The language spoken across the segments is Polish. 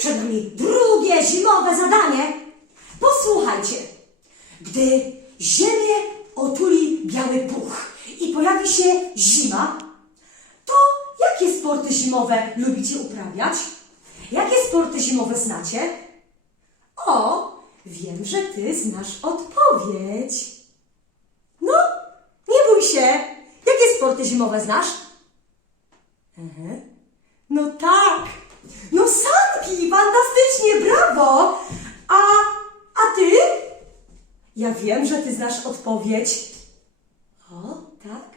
przed nami drugie zimowe zadanie. Posłuchajcie. Gdy ziemię otuli biały puch i pojawi się zima, to jakie sporty zimowe lubicie uprawiać? Jakie sporty zimowe znacie? O, wiem, że ty znasz odpowiedź. No, nie bój się. Jakie sporty zimowe znasz? Mhm. No tak. No sanki, fantastycznie, brawo. A, a ty? Ja wiem, że ty znasz odpowiedź. O, tak.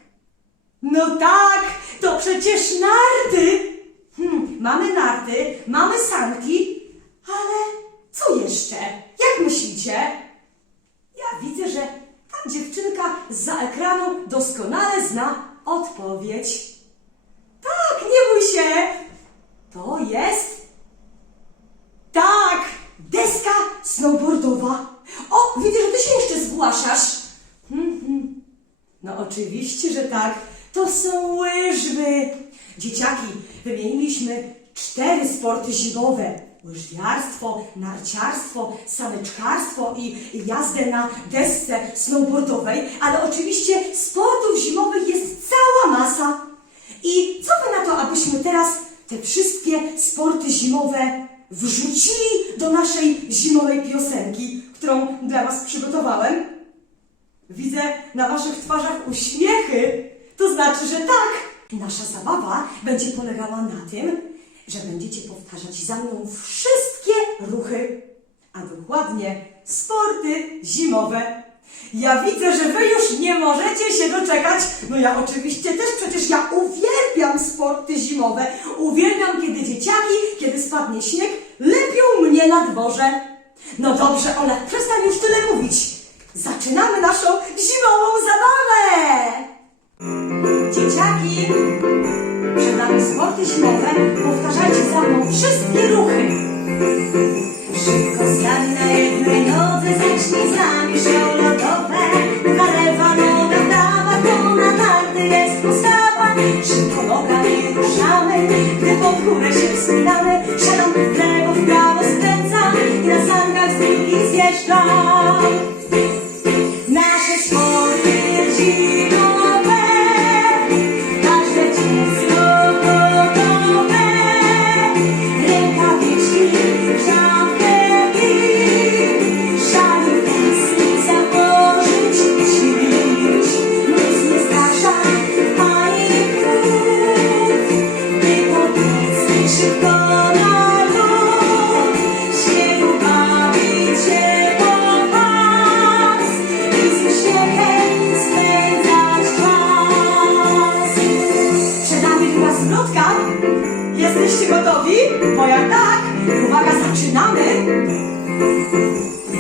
No tak, to przecież narty. Hmm, mamy narty, mamy sanki, ale co jeszcze? Jak myślicie? Ja widzę, że ta dziewczynka za ekranu doskonale zna odpowiedź. Tak, nie bój się. To jest. Tak, deska snowboardowa. Widzę, że ty się jeszcze zgłaszasz. Hmm, hmm. No oczywiście, że tak. To są łyżwy. Dzieciaki, wymieniliśmy cztery sporty zimowe. Łyżwiarstwo, narciarstwo, samyczkarstwo i jazdę na desce snowboardowej, ale oczywiście sportów zimowych jest cała masa. I co wy na to, abyśmy teraz te wszystkie sporty zimowe wrzucili do naszej zimowej piosenki, którą dla was przygotowałem? Widzę na waszych twarzach uśmiechy. To znaczy, że tak. Nasza zabawa będzie polegała na tym, że będziecie powtarzać za mną wszystkie ruchy, a dokładnie sporty zimowe. Ja widzę, że wy już nie możecie się doczekać. No ja oczywiście też, przecież ja uwielbiam sporty zimowe. Uwielbiam, kiedy dzieciaki, kiedy spadnie śnieg, lepią mnie na dworze. No dobrze, Ola, przestań już tyle mówić. Zaczynamy naszą zimową zabawę! Dzieciaki, przed nami sporty zimowe. Powtarzajcie za mną wszystkie ruchy. Szybko stań na jednej nodze, zacznij z nami show lodowe. Noga lewa, noga prawa, to na narty jest postawa. Szybko nogami ruszamy, gdy pod górę się wspinamy. Siadam w such life. Zaczynamy.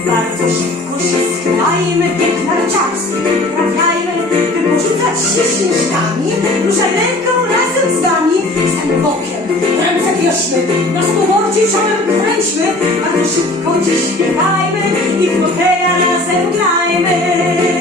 Bardzo szybko się schylajmy, bieg narciarski uprawiajmy, by porzucać się śnieżkami. Ręką razem z nami, stań bokiem, ręce bierzmy, na snowboardzie czołem kręćmy. Bardzo szybko dziś śpiewajmy i w hotela razem grajmy.